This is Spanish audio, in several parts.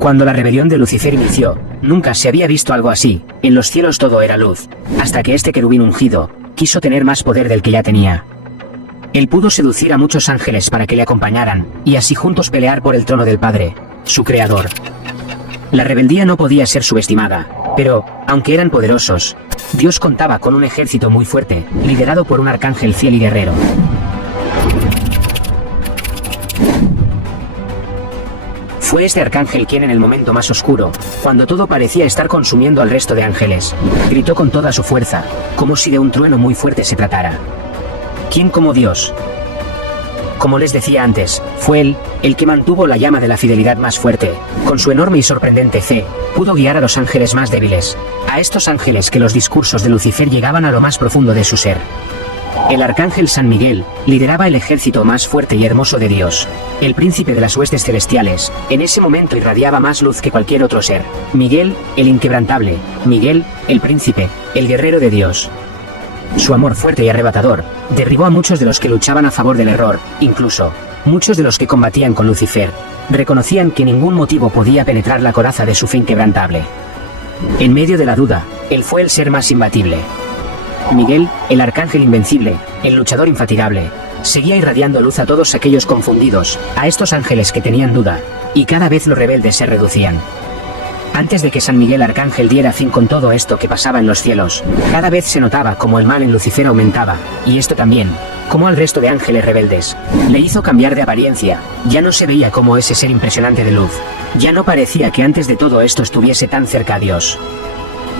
Cuando la rebelión de Lucifer inició, nunca se había visto algo así. En los cielos todo era luz, hasta que este querubín ungido quiso tener más poder del que ya tenía. Él pudo seducir a muchos ángeles para que le acompañaran, y así juntos pelear por el trono del Padre, su creador. La rebeldía no podía ser subestimada, pero, aunque eran poderosos, Dios contaba con un ejército muy fuerte, liderado por un arcángel fiel y guerrero. Fue este arcángel quien en el momento más oscuro, cuando todo parecía estar consumiendo al resto de ángeles, gritó con toda su fuerza, como si de un trueno muy fuerte se tratara. ¿Quién como Dios? Como les decía antes, fue Él, el que mantuvo la llama de la fidelidad más fuerte. Con su enorme y sorprendente fe, pudo guiar a los ángeles más débiles, a estos ángeles que los discursos de Lucifer llegaban a lo más profundo de su ser. El arcángel San Miguel lideraba el ejército más fuerte y hermoso de Dios. El príncipe de las huestes celestiales, en ese momento irradiaba más luz que cualquier otro ser. Miguel, el inquebrantable. Miguel, el príncipe, el guerrero de Dios. Su amor fuerte y arrebatador derribó a muchos de los que luchaban a favor del error, incluso muchos de los que combatían con Lucifer. Reconocían que ningún motivo podía penetrar la coraza de su fe inquebrantable. En medio de la duda, él fue el ser más imbatible. Miguel, el arcángel invencible, el luchador infatigable, seguía irradiando luz a todos aquellos confundidos, a estos ángeles que tenían duda, y cada vez los rebeldes se reducían. Antes de que San Miguel Arcángel diera fin con todo esto que pasaba en los cielos, cada vez se notaba como el mal en Lucifer aumentaba, y esto también, como al resto de ángeles rebeldes, le hizo cambiar de apariencia. Ya no se veía como ese ser impresionante de luz, ya no parecía que antes de todo esto estuviese tan cerca a Dios.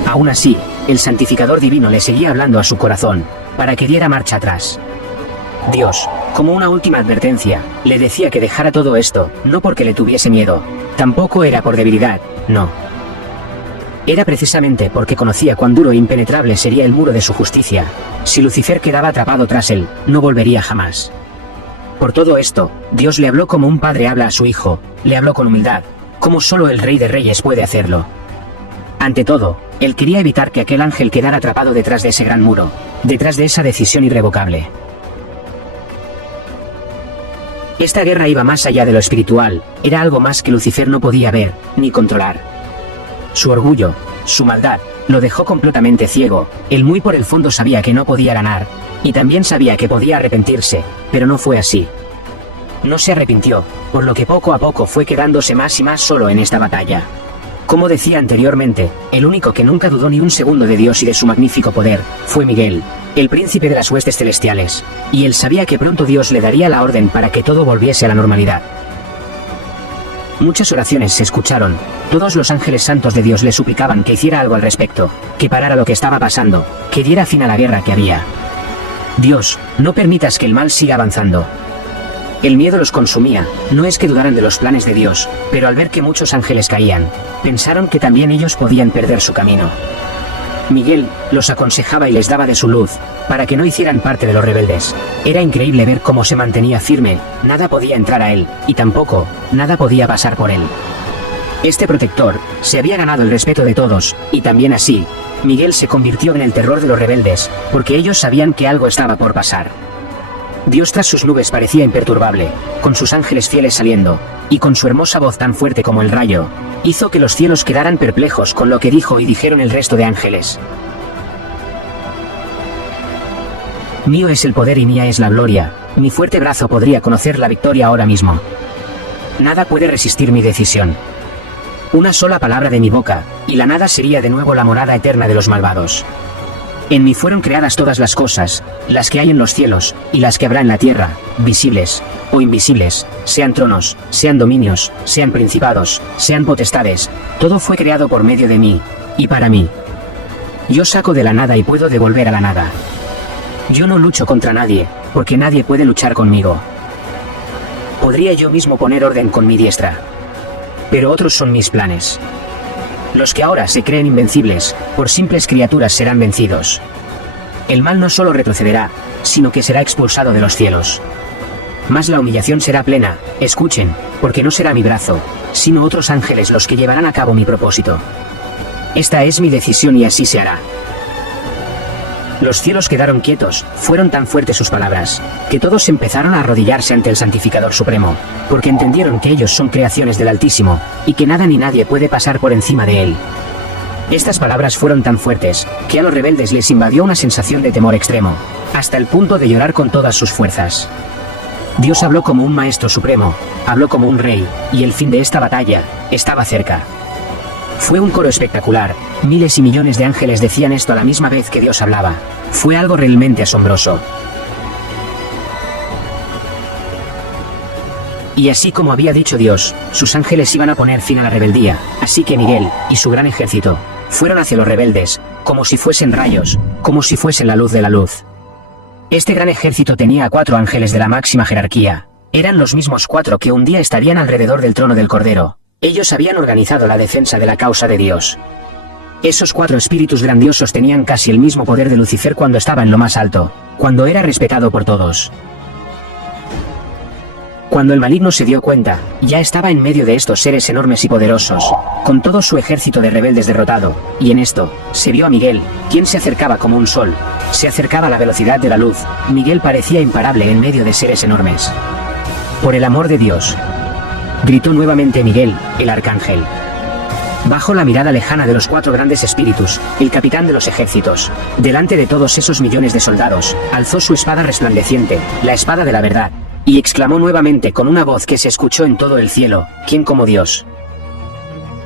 Aún así, el santificador divino le seguía hablando a su corazón, para que diera marcha atrás. Dios, como una última advertencia, le decía que dejara todo esto, no porque le tuviese miedo, tampoco era por debilidad, no. Era precisamente porque conocía cuán duro e impenetrable sería el muro de su justicia. Si Lucifer quedaba atrapado tras él, no volvería jamás. Por todo esto, Dios le habló como un padre habla a su hijo, le habló con humildad, como solo el Rey de Reyes puede hacerlo. Ante todo, él quería evitar que aquel ángel quedara atrapado detrás de ese gran muro, detrás de esa decisión irrevocable. Esta guerra iba más allá de lo espiritual, era algo más que Lucifer no podía ver, ni controlar. Su orgullo, su maldad, lo dejó completamente ciego. Él muy por el fondo sabía que no podía ganar, y también sabía que podía arrepentirse, pero no fue así. No se arrepintió, por lo que poco a poco fue quedándose más y más solo en esta batalla. Como decía anteriormente, el único que nunca dudó ni un segundo de Dios y de su magnífico poder, fue Miguel, el príncipe de las huestes celestiales, y él sabía que pronto Dios le daría la orden para que todo volviese a la normalidad. Muchas oraciones se escucharon, todos los ángeles santos de Dios le suplicaban que hiciera algo al respecto, que parara lo que estaba pasando, que diera fin a la guerra que había. Dios, no permitas que el mal siga avanzando. El miedo los consumía, no es que dudaran de los planes de Dios, pero al ver que muchos ángeles caían, pensaron que también ellos podían perder su camino. Miguel los aconsejaba y les daba de su luz, para que no hicieran parte de los rebeldes. Era increíble ver cómo se mantenía firme, nada podía entrar a él, y tampoco, nada podía pasar por él. Este protector, se había ganado el respeto de todos, y también así, Miguel se convirtió en el terror de los rebeldes, porque ellos sabían que algo estaba por pasar. Dios tras sus nubes parecía imperturbable, con sus ángeles fieles saliendo, y con su hermosa voz tan fuerte como el rayo, hizo que los cielos quedaran perplejos con lo que dijo y dijeron el resto de ángeles. Mío es el poder y mía es la gloria, mi fuerte brazo podría conocer la victoria ahora mismo. Nada puede resistir mi decisión. Una sola palabra de mi boca, y la nada sería de nuevo la morada eterna de los malvados. En mí fueron creadas todas las cosas, las que hay en los cielos, y las que habrá en la tierra, visibles o invisibles, sean tronos, sean dominios, sean principados, sean potestades, todo fue creado por medio de mí, y para mí. Yo saco de la nada y puedo devolver a la nada. Yo no lucho contra nadie, porque nadie puede luchar conmigo. Podría yo mismo poner orden con mi diestra. Pero otros son mis planes. Los que ahora se creen invencibles, por simples criaturas serán vencidos. El mal no solo retrocederá, sino que será expulsado de los cielos. Mas la humillación será plena, escuchen, porque no será mi brazo, sino otros ángeles los que llevarán a cabo mi propósito. Esta es mi decisión y así se hará. Los cielos quedaron quietos, fueron tan fuertes sus palabras, que todos empezaron a arrodillarse ante el Santificador Supremo, porque entendieron que ellos son creaciones del Altísimo, y que nada ni nadie puede pasar por encima de él. Estas palabras fueron tan fuertes, que a los rebeldes les invadió una sensación de temor extremo, hasta el punto de llorar con todas sus fuerzas. Dios habló como un Maestro Supremo, habló como un rey, y el fin de esta batalla estaba cerca. Fue un coro espectacular, miles y millones de ángeles decían esto a la misma vez que Dios hablaba. Fue algo realmente asombroso. Y así como había dicho Dios, sus ángeles iban a poner fin a la rebeldía, así que Miguel, y su gran ejército, fueron hacia los rebeldes, como si fuesen rayos, como si fuesen la luz de la luz. Este gran ejército tenía a 4 ángeles de la máxima jerarquía. Eran los mismos 4 que un día estarían alrededor del trono del Cordero. Ellos habían organizado la defensa de la causa de Dios. Esos 4 espíritus grandiosos tenían casi el mismo poder de Lucifer cuando estaba en lo más alto, cuando era respetado por todos. Cuando el maligno se dio cuenta, ya estaba en medio de estos seres enormes y poderosos, con todo su ejército de rebeldes derrotado, y en esto, se vio a Miguel, quien se acercaba como un sol. Se acercaba a la velocidad de la luz. Miguel parecía imparable en medio de seres enormes. Por el amor de Dios, gritó nuevamente Miguel, el arcángel. Bajo la mirada lejana de los 4 grandes espíritus, el capitán de los ejércitos, delante de todos esos millones de soldados, alzó su espada resplandeciente, la espada de la verdad, y exclamó nuevamente con una voz que se escuchó en todo el cielo: ¿quién como Dios?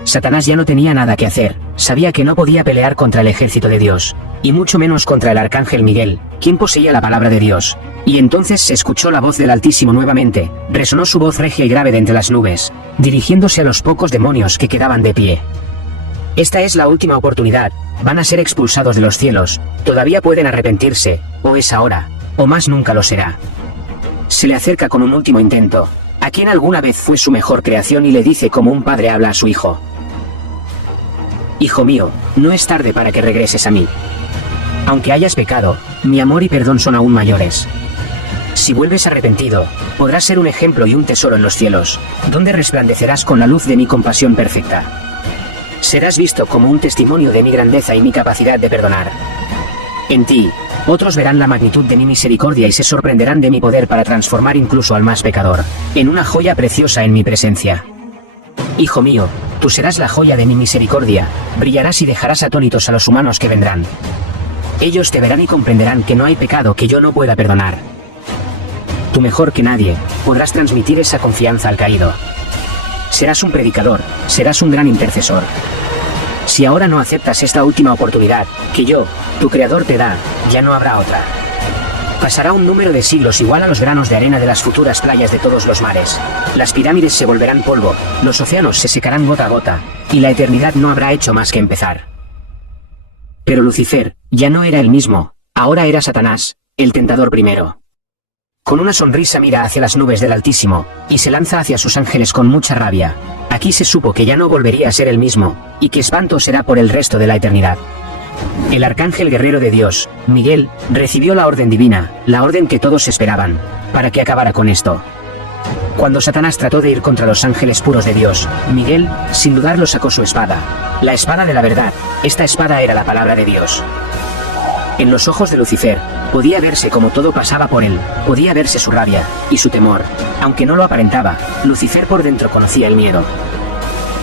Satanás ya no tenía nada que hacer, sabía que no podía pelear contra el ejército de Dios, y mucho menos contra el arcángel Miguel, quien poseía la palabra de Dios. Y entonces se escuchó la voz del Altísimo nuevamente, resonó su voz regia y grave de entre las nubes, dirigiéndose a los pocos demonios que quedaban de pie. Esta es la última oportunidad, van a ser expulsados de los cielos, todavía pueden arrepentirse, o es ahora, o más nunca lo será. Se le acerca con un último intento, a quien alguna vez fue su mejor creación, y le dice como un padre habla a su hijo: hijo mío, no es tarde para que regreses a mí. Aunque hayas pecado, mi amor y perdón son aún mayores. Si vuelves arrepentido, podrás ser un ejemplo y un tesoro en los cielos, donde resplandecerás con la luz de mi compasión perfecta. Serás visto como un testimonio de mi grandeza y mi capacidad de perdonar. En ti, otros verán la magnitud de mi misericordia y se sorprenderán de mi poder para transformar incluso al más pecador en una joya preciosa en mi presencia. Hijo mío, tú serás la joya de mi misericordia, brillarás y dejarás atónitos a los humanos que vendrán. Ellos te verán y comprenderán que no hay pecado que yo no pueda perdonar. Tú mejor que nadie, podrás transmitir esa confianza al caído. Serás un predicador, serás un gran intercesor. Si ahora no aceptas esta última oportunidad, que yo, tu Creador, te da, ya no habrá otra. Pasará un número de siglos igual a los granos de arena de las futuras playas de todos los mares. Las pirámides se volverán polvo, los océanos se secarán gota a gota, y la eternidad no habrá hecho más que empezar. Pero Lucifer, ya no era el mismo, ahora era Satanás, el tentador primero. Con una sonrisa mira hacia las nubes del Altísimo, y se lanza hacia sus ángeles con mucha rabia. Aquí se supo que ya no volvería a ser el mismo, y que espanto será por el resto de la eternidad. El arcángel guerrero de Dios, Miguel, recibió la orden divina, la orden que todos esperaban, para que acabara con esto. Cuando Satanás trató de ir contra los ángeles puros de Dios, Miguel, sin dudarlo, sacó su espada, la espada de la verdad. Esta espada era la palabra de Dios. En los ojos de Lucifer, podía verse como todo pasaba por él, podía verse su rabia, y su temor. Aunque no lo aparentaba, Lucifer por dentro conocía el miedo.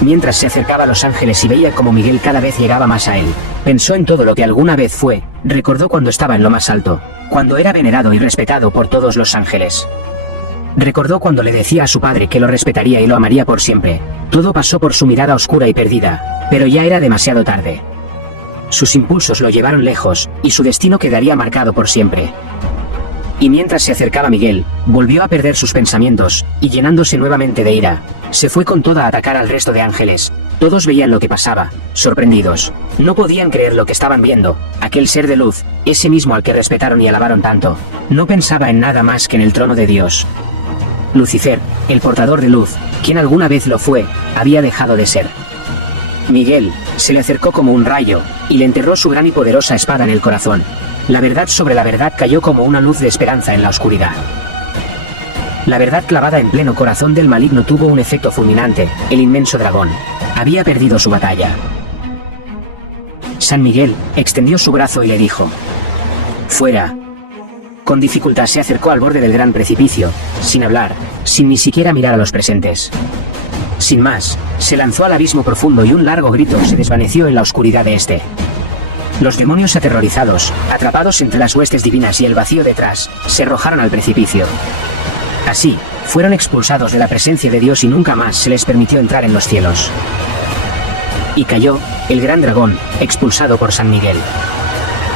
Mientras se acercaba a los ángeles y veía como Miguel cada vez llegaba más a él, pensó en todo lo que alguna vez fue, recordó cuando estaba en lo más alto, cuando era venerado y respetado por todos los ángeles. Recordó cuando le decía a su padre que lo respetaría y lo amaría por siempre. Todo pasó por su mirada oscura y perdida, pero ya era demasiado tarde. Sus impulsos lo llevaron lejos, y su destino quedaría marcado por siempre. Y mientras se acercaba Miguel, volvió a perder sus pensamientos, y llenándose nuevamente de ira, se fue con toda a atacar al resto de ángeles. Todos veían lo que pasaba, sorprendidos. No podían creer lo que estaban viendo. Aquel ser de luz, ese mismo al que respetaron y alabaron tanto, no pensaba en nada más que en el trono de Dios. Lucifer, el portador de luz, quien alguna vez lo fue, había dejado de ser. Miguel se le acercó como un rayo, y le enterró su gran y poderosa espada en el corazón. La verdad sobre la verdad cayó como una luz de esperanza en la oscuridad. La verdad clavada en pleno corazón del maligno tuvo un efecto fulminante. El inmenso dragón había perdido su batalla. San Miguel extendió su brazo y le dijo: Fuera. Con dificultad se acercó al borde del gran precipicio, sin hablar, sin ni siquiera mirar a los presentes. Sin más, se lanzó al abismo profundo y un largo grito se desvaneció en la oscuridad de este. Los demonios aterrorizados, atrapados entre las huestes divinas y el vacío detrás, se arrojaron al precipicio. Así, fueron expulsados de la presencia de Dios y nunca más se les permitió entrar en los cielos. Y cayó, el gran dragón, expulsado por San Miguel.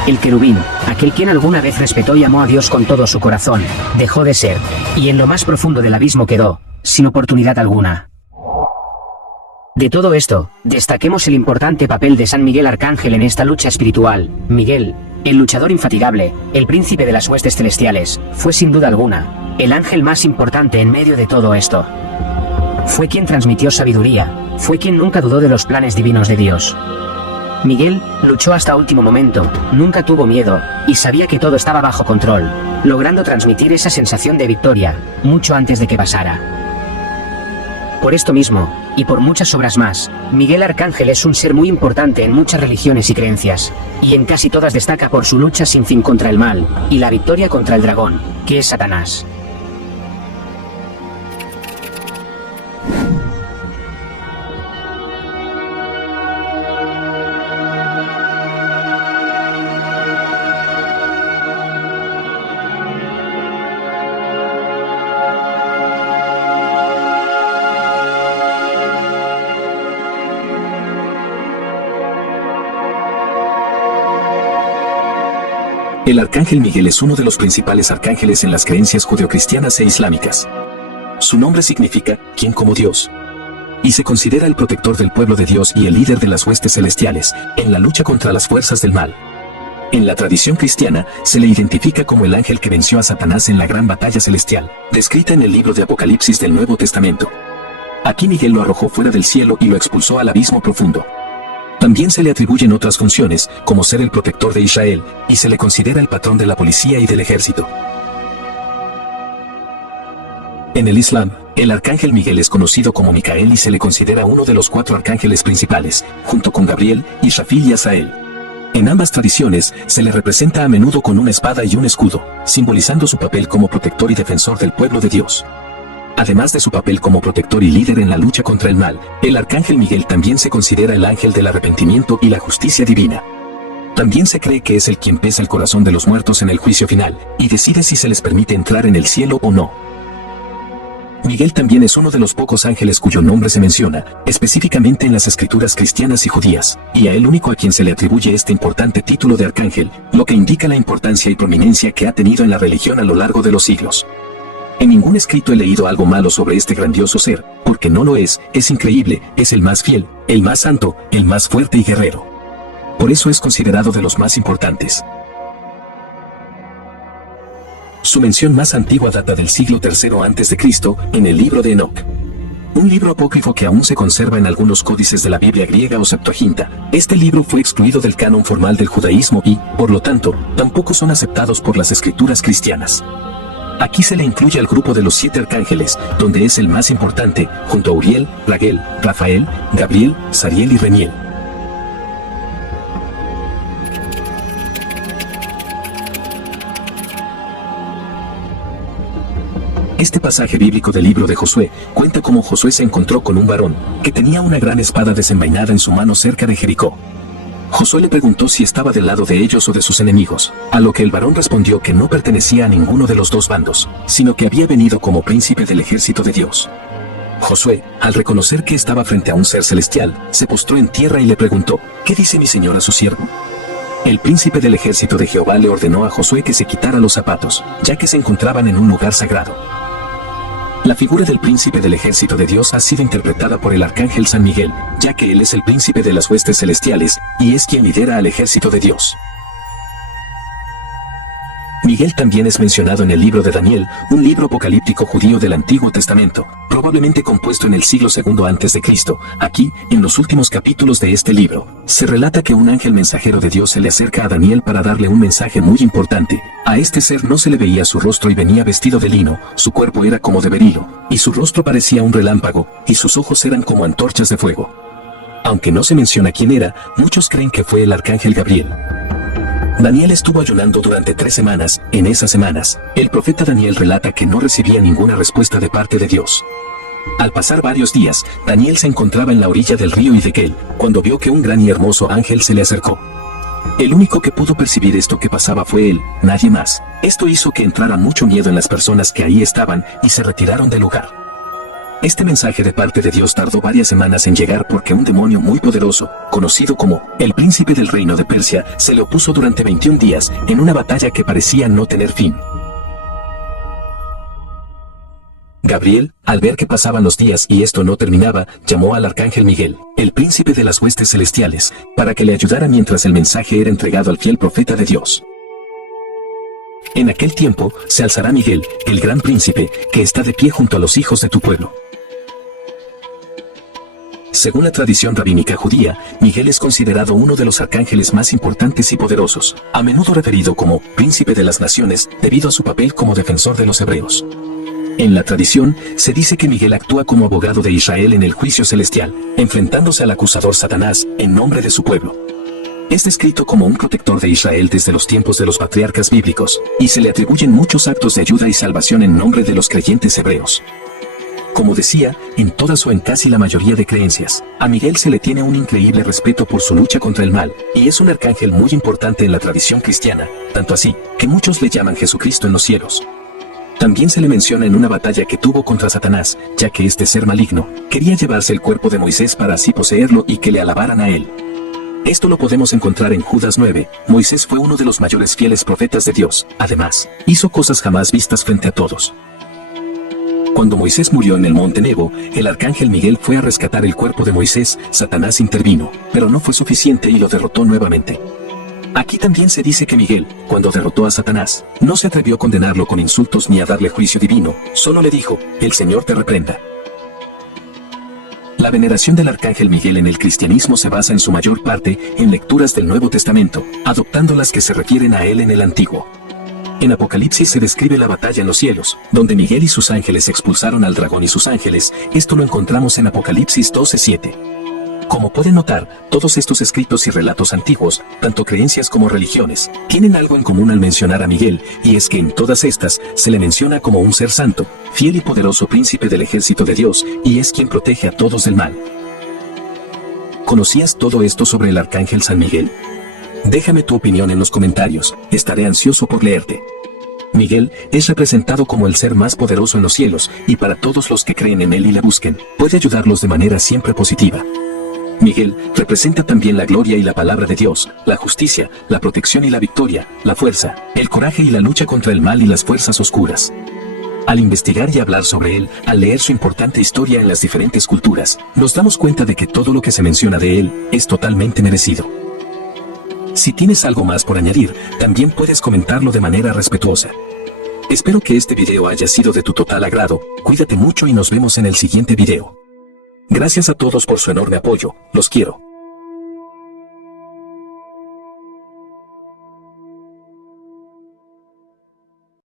El querubín, aquel quien alguna vez respetó y amó a Dios con todo su corazón, dejó de ser, y en lo más profundo del abismo quedó, sin oportunidad alguna. De todo esto, destaquemos el importante papel de San Miguel Arcángel en esta lucha espiritual. Miguel, el luchador infatigable, el príncipe de las huestes celestiales, fue sin duda alguna, el ángel más importante en medio de todo esto. Fue quien transmitió sabiduría, fue quien nunca dudó de los planes divinos de Dios. Miguel luchó hasta último momento, nunca tuvo miedo, y sabía que todo estaba bajo control, logrando transmitir esa sensación de victoria, mucho antes de que pasara. Por esto mismo, y por muchas obras más, Miguel Arcángel es un ser muy importante en muchas religiones y creencias, y en casi todas destaca por su lucha sin fin contra el mal, y la victoria contra el dragón, que es Satanás. El arcángel Miguel es uno de los principales arcángeles en las creencias judeocristianas e islámicas. Su nombre significa «quien como Dios», y se considera el protector del pueblo de Dios y el líder de las huestes celestiales, en la lucha contra las fuerzas del mal. En la tradición cristiana, se le identifica como el ángel que venció a Satanás en la gran batalla celestial, descrita en el libro de Apocalipsis del Nuevo Testamento. Aquí Miguel lo arrojó fuera del cielo y lo expulsó al abismo profundo. También se le atribuyen otras funciones, como ser el protector de Israel, y se le considera el patrón de la policía y del ejército. En el Islam, el arcángel Miguel es conocido como Micael y se le considera uno de los 4 arcángeles principales, junto con Gabriel, Israfil y Asael. En ambas tradiciones, se le representa a menudo con una espada y un escudo, simbolizando su papel como protector y defensor del pueblo de Dios. Además de su papel como protector y líder en la lucha contra el mal, el arcángel Miguel también se considera el ángel del arrepentimiento y la justicia divina. También se cree que es el quien pesa el corazón de los muertos en el juicio final, y decide si se les permite entrar en el cielo o no. Miguel también es uno de los pocos ángeles cuyo nombre se menciona, específicamente en las escrituras cristianas y judías, y a él único a quien se le atribuye este importante título de arcángel, lo que indica la importancia y prominencia que ha tenido en la religión a lo largo de los siglos. En ningún escrito he leído algo malo sobre este grandioso ser, porque no lo es increíble, es el más fiel, el más santo, el más fuerte y guerrero. Por eso es considerado de los más importantes. Su mención más antigua data del siglo III a.C., en el libro de Enoc. Un libro apócrifo que aún se conserva en algunos códices de la Biblia griega o Septuaginta. Este libro fue excluido del canon formal del judaísmo y, por lo tanto, tampoco son aceptados por las escrituras cristianas. Aquí se le incluye al grupo de los 7 arcángeles, donde es el más importante, junto a Uriel, Raguel, Rafael, Gabriel, Sariel y Remiel. Este pasaje bíblico del libro de Josué cuenta cómo Josué se encontró con un varón que tenía una gran espada desenvainada en su mano cerca de Jericó. Josué le preguntó si estaba del lado de ellos o de sus enemigos, a lo que el varón respondió que no pertenecía a ninguno de los 2 bandos, sino que había venido como príncipe del ejército de Dios. Josué, al reconocer que estaba frente a un ser celestial, se postró en tierra y le preguntó, ¿qué dice mi señor a su siervo? El príncipe del ejército de Jehová le ordenó a Josué que se quitara los zapatos, ya que se encontraban en un lugar sagrado. La figura del príncipe del ejército de Dios ha sido interpretada por el arcángel San Miguel, ya que él es el príncipe de las huestes celestiales, y es quien lidera al ejército de Dios. Miguel también es mencionado en el libro de Daniel, un libro apocalíptico judío del Antiguo Testamento, probablemente compuesto en el siglo II a.C. Aquí, en los últimos capítulos de este libro, se relata que un ángel mensajero de Dios se le acerca a Daniel para darle un mensaje muy importante. A este ser no se le veía su rostro y venía vestido de lino, su cuerpo era como de berilo, y su rostro parecía un relámpago, y sus ojos eran como antorchas de fuego. Aunque no se menciona quién era, muchos creen que fue el arcángel Gabriel. Daniel estuvo ayunando durante 3 semanas. En esas semanas, el profeta Daniel relata que no recibía ninguna respuesta de parte de Dios. Al pasar varios días, Daniel se encontraba en la orilla del río Hiddekel, cuando vio que un gran y hermoso ángel se le acercó. El único que pudo percibir esto que pasaba fue él, nadie más. Esto hizo que entrara mucho miedo en las personas que ahí estaban y se retiraron del lugar. Este mensaje de parte de Dios tardó varias semanas en llegar porque un demonio muy poderoso, conocido como el príncipe del reino de Persia, se le opuso durante 21 días en una batalla que parecía no tener fin. Gabriel, al ver que pasaban los días y esto no terminaba, llamó al arcángel Miguel, el príncipe de las huestes celestiales, para que le ayudara mientras el mensaje era entregado al fiel profeta de Dios. En aquel tiempo, se alzará Miguel, el gran príncipe, que está de pie junto a los hijos de tu pueblo. Según la tradición rabínica judía, Miguel es considerado uno de los arcángeles más importantes y poderosos, a menudo referido como príncipe de las naciones, debido a su papel como defensor de los hebreos. En la tradición, se dice que Miguel actúa como abogado de Israel en el juicio celestial, enfrentándose al acusador Satanás en nombre de su pueblo. Es descrito como un protector de Israel desde los tiempos de los patriarcas bíblicos, y se le atribuyen muchos actos de ayuda y salvación en nombre de los creyentes hebreos. Como decía, en todas o en casi la mayoría de creencias, a Miguel se le tiene un increíble respeto por su lucha contra el mal, y es un arcángel muy importante en la tradición cristiana, tanto así, que muchos le llaman Jesucristo en los cielos. También se le menciona en una batalla que tuvo contra Satanás, ya que este ser maligno quería llevarse el cuerpo de Moisés para así poseerlo y que le alabaran a él. Esto lo podemos encontrar en Judas 9. Moisés fue uno de los mayores fieles profetas de Dios. Además, hizo cosas jamás vistas frente a todos. Cuando Moisés murió en el monte Nebo, el arcángel Miguel fue a rescatar el cuerpo de Moisés. Satanás intervino, pero no fue suficiente y lo derrotó nuevamente. Aquí también se dice que Miguel, cuando derrotó a Satanás, no se atrevió a condenarlo con insultos ni a darle juicio divino, solo le dijo, el Señor te reprenda. La veneración del arcángel Miguel en el cristianismo se basa en su mayor parte en lecturas del Nuevo Testamento, adoptando las que se refieren a él en el Antiguo. En Apocalipsis se describe la batalla en los cielos, donde Miguel y sus ángeles expulsaron al dragón y sus ángeles. Esto lo encontramos en Apocalipsis 12:7. Como pueden notar, todos estos escritos y relatos antiguos, tanto creencias como religiones, tienen algo en común al mencionar a Miguel, y es que en todas estas se le menciona como un ser santo, fiel y poderoso príncipe del ejército de Dios, y es quien protege a todos del mal. ¿Conocías todo esto sobre el arcángel San Miguel? Déjame tu opinión en los comentarios, estaré ansioso por leerte. Miguel es representado como el ser más poderoso en los cielos, y para todos los que creen en él y le busquen, puede ayudarlos de manera siempre positiva. Miguel representa también la gloria y la palabra de Dios, la justicia, la protección y la victoria, la fuerza, el coraje y la lucha contra el mal y las fuerzas oscuras. Al investigar y hablar sobre él, al leer su importante historia en las diferentes culturas, nos damos cuenta de que todo lo que se menciona de él es totalmente merecido. Si tienes algo más por añadir, también puedes comentarlo de manera respetuosa. Espero que este video haya sido de tu total agrado, cuídate mucho y nos vemos en el siguiente video. Gracias a todos por su enorme apoyo, los quiero.